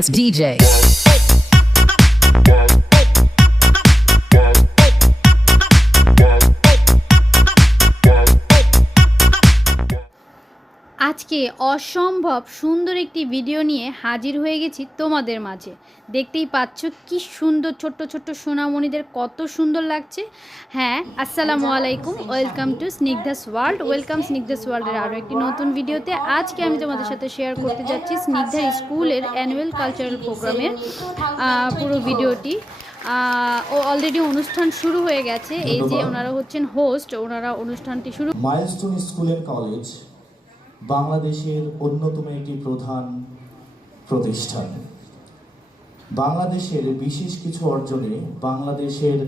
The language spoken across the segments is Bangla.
dance DJ. আজকে অসম্ভব সুন্দর একটি ভিডিও নিয়ে হাজির হয়ে গেছি তোমাদের মাঝে। দেখতেই পাচ্ছ কি সুন্দর ছোট্ট ছোট্ট সোনামণিদের কত সুন্দর লাগছে। হ্যাঁ, আসসালামু আলাইকুম, welcome to Snigdha's world. Welcome Snigdha's ওয়ার্ল্ডের আরও একটি নতুন ভিডিওতে। আজকে আমি তোমাদের সাথে শেয়ার করতে যাচ্ছি স্নিগ্ধার স্কুলের অ্যানুয়াল কালচারাল প্রোগ্রামের পুরো ভিডিওটি। ও অলরেডি অনুষ্ঠান শুরু হয়ে গেছে। এই যে ওনারা হচ্ছেন হোস্ট, ওনারা অনুষ্ঠানটি শুরু। মাইলস্টোন স্কুল এন্ড কলেজ বাংলাদেশের অন্যতম একটি প্রধান প্রতিষ্ঠান। বাংলাদেশের বিশেষ কিছু অর্জনে বাংলাদেশের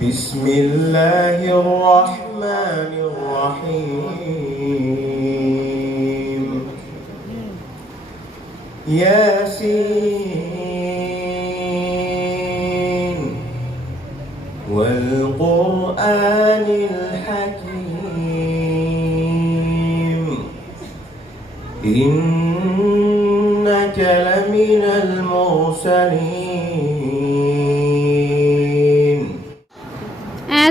বিসমিল্লাহির রহমানির রহিম ইয়াসিন ওয়াল কুরআনিল হাকীম إنك لمن المرسلين।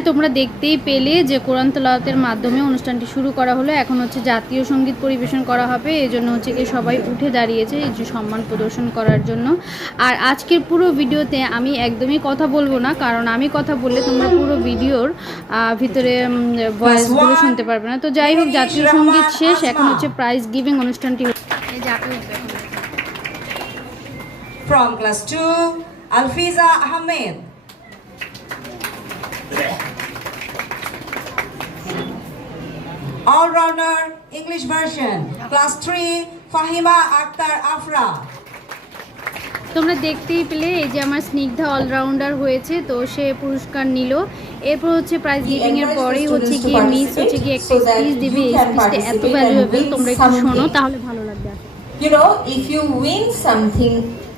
তোমরা দেখতেই পেলে যে কোরআন তেলাওয়াতের মাধ্যমে অনুষ্ঠানটি শুরু করা হলো। এখন হচ্ছে জাতীয় সঙ্গীত পরিবেশন করা হবে, এই জন্য হচ্ছে কি সবাই উঠে দাঁড়িয়েছে এই যে সম্মান প্রদর্শন করার জন্য। আর আজকের পুরো ভিডিওতে আমি একদমই কথা বলবো না, কারণ আমি কথা বললে তোমরা পুরো ভিডিওর ভিতরে ভয়েসগুলো শুনতে পারবে না। তো যাই হোক, জাতীয় সঙ্গীত শেষ, এখন হচ্ছে প্রাইজ গিভিং অনুষ্ঠানটি। From class 2, Alfiza Ahmed. All-rounder English version, class 3, Fahima Akhtar Afra. তোমরা দেখতেই পেলে এই যে আমার স্নিগ্ধা অলরাউন্ডার হয়েছে, তো সে পুরস্কার নিল। এরপর হচ্ছে প্রাইজ গিভিং এর পরেই হচ্ছে কি মিস হচ্ছে কি একটা স্পিচ দিবে। এই স্পিচটা এত ভ্যালুয়েবল, তোমরা একটু শোনো তাহলে ভালো লাগবে। You know, if you win something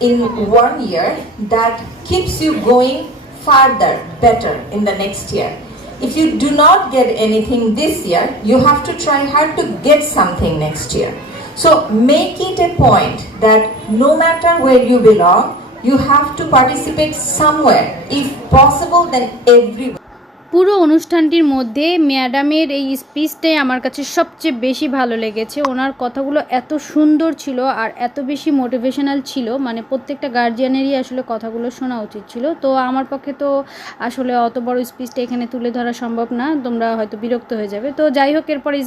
in 1 year, that keeps you going further, better in the next year. If you do not get anything this year, you have to try hard to get something next year. So make it a point that no matter where you belong, you have to participate somewhere. If possible, then everywhere. পুরো অনুষ্ঠানটির মধ্যে ম্যাডামের এই স্পিচটাই আমার কাছে সবচেয়ে বেশি ভালো লেগেছে। ওনার কথাগুলো এত সুন্দর ছিল আর এত বেশি মোটিভেশনাল ছিল, মানে প্রত্যেকটা গার্জিয়ানেরই আসলে কথাগুলো শোনা উচিত ছিল। তো আমার পক্ষে তো আসলে অত বড় স্পিচটা এখানে তুলে ধরা সম্ভব না, তোমরা হয়তো বিরক্ত হয়ে যাবে। তো যাই হোক, এরপরে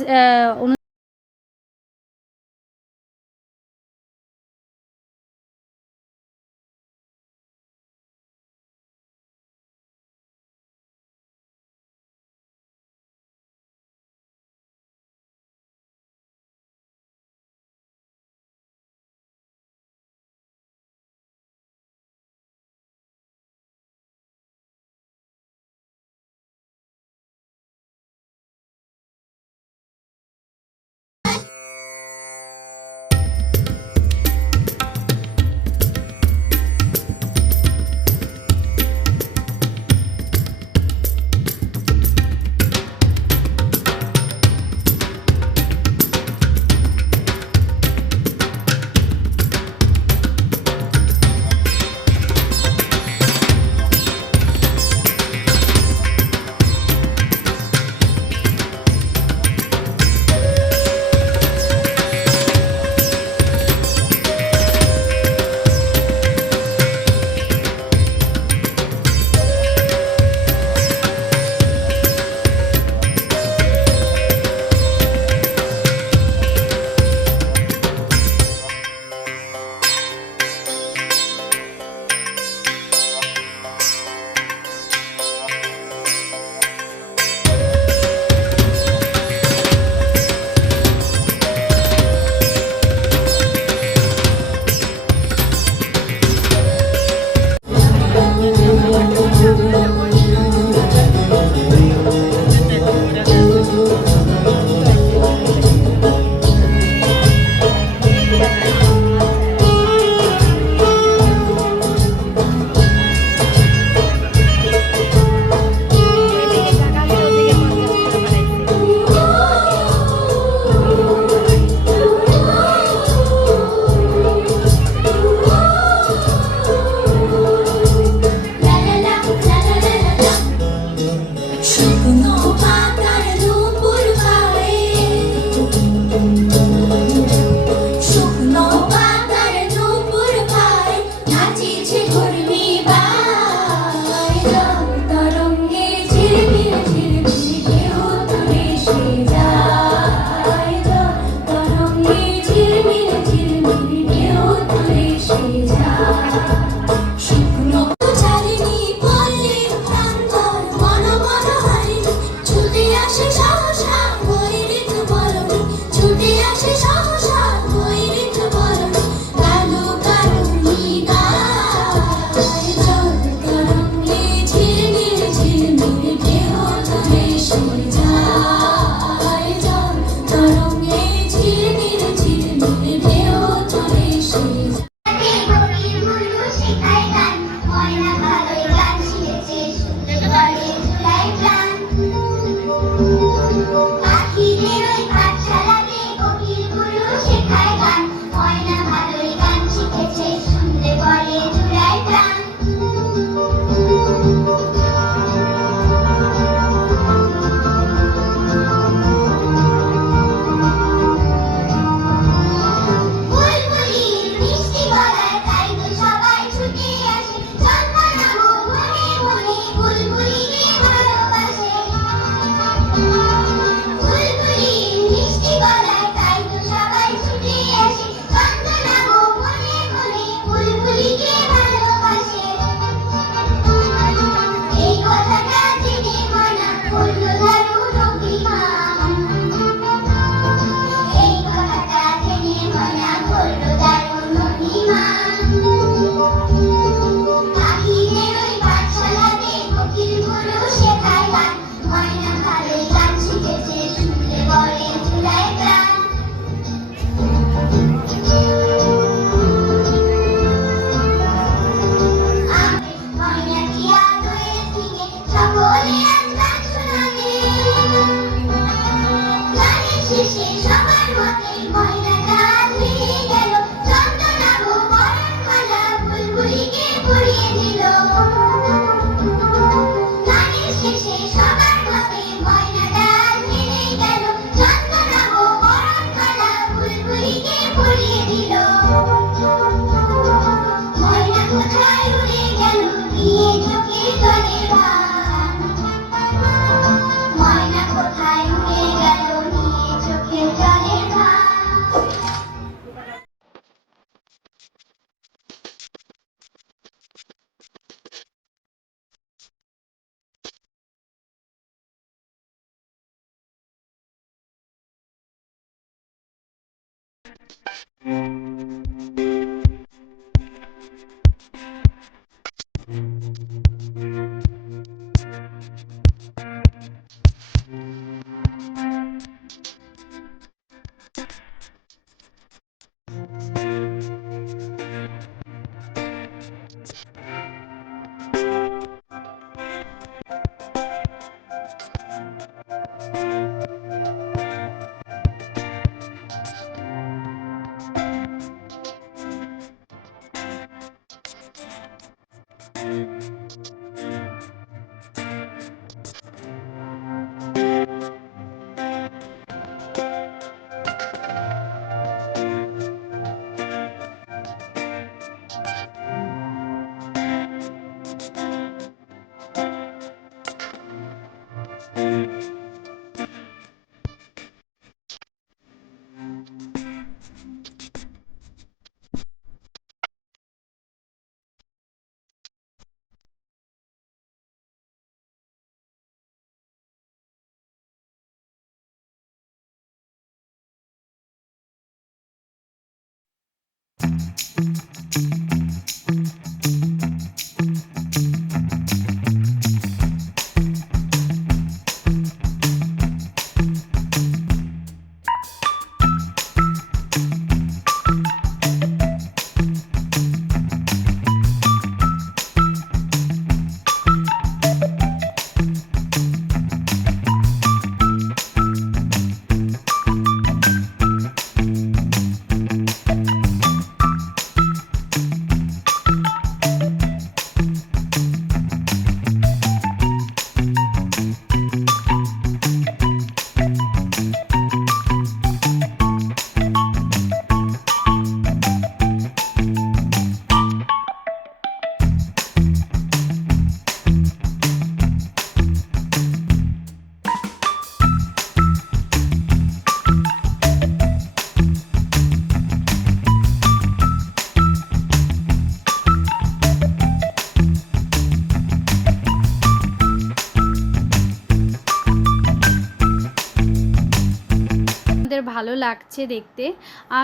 ভালো লাগছে দেখতে।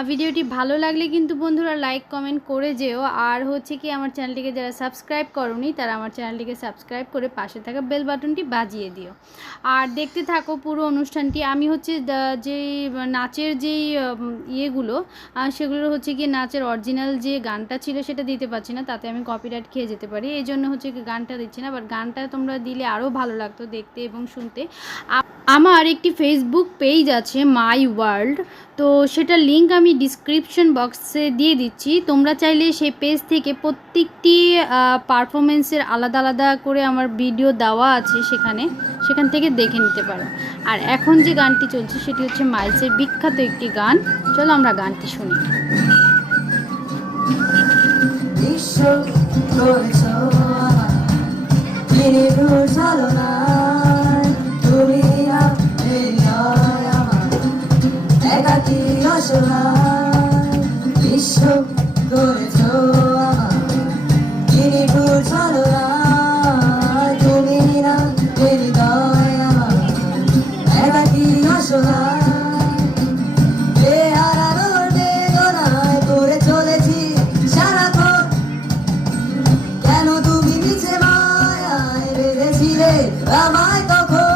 ভিডিওটি ভালো লাগলে কিন্তু বন্ধুরা লাইক কমেন্ট করে যেও। আর হচ্ছে কি আমার চ্যানেলটিকে যারা সাবস্ক্রাইব করোনি তারা আমার চ্যানেলটিকে সাবস্ক্রাইব করে পাশে থাকা বেল বাটনটি বাজিয়ে দিও। আর দেখতে থাকো পুরো অনুষ্ঠানটি। আমি হচ্ছে যেই নাচের যেই ইয়েগুলো সেগুলো হচ্ছে কি নাচের অরিজিনাল যে গানটা ছিল সেটা দিতে পারছি না, তাতে আমি কপিরাইট খেয়ে যেতে পারি, এই জন্য হচ্ছে কি গানটা দিচ্ছি না। বাট গানটা তোমরা দিলে আরও ভালো লাগতো দেখতে এবং শুনতে। আমার একটি ফেসবুক পেজ আছে মাই ওয়ার্ল্ড, তো সেটার লিঙ্ক আমি ডিসক্রিপশন বক্সে দিয়ে দিচ্ছি। তোমরা চাইলে সেই পেজ থেকে প্রত্যেকটি পারফরমেন্সের আলাদা আলাদা করে আমার ভিডিও দেওয়া আছে, সেখান থেকে দেখে নিতে পারো। আর এখন যে গানটি চলছে সেটি হচ্ছে মাইলসের বিখ্যাত একটি গান। চলো আমরা গানটি শুনি। বিশ্ব করেছ আমার যিনি বুঝালো না তুমি না হৃদয় আমার একাকি অসহায় বেহারানোর বেদনায় পড়ে চলেছি সারাক্ষণ। কেন তুমি নিচে মায়ায় বেঁধেছিলে আমায় তখন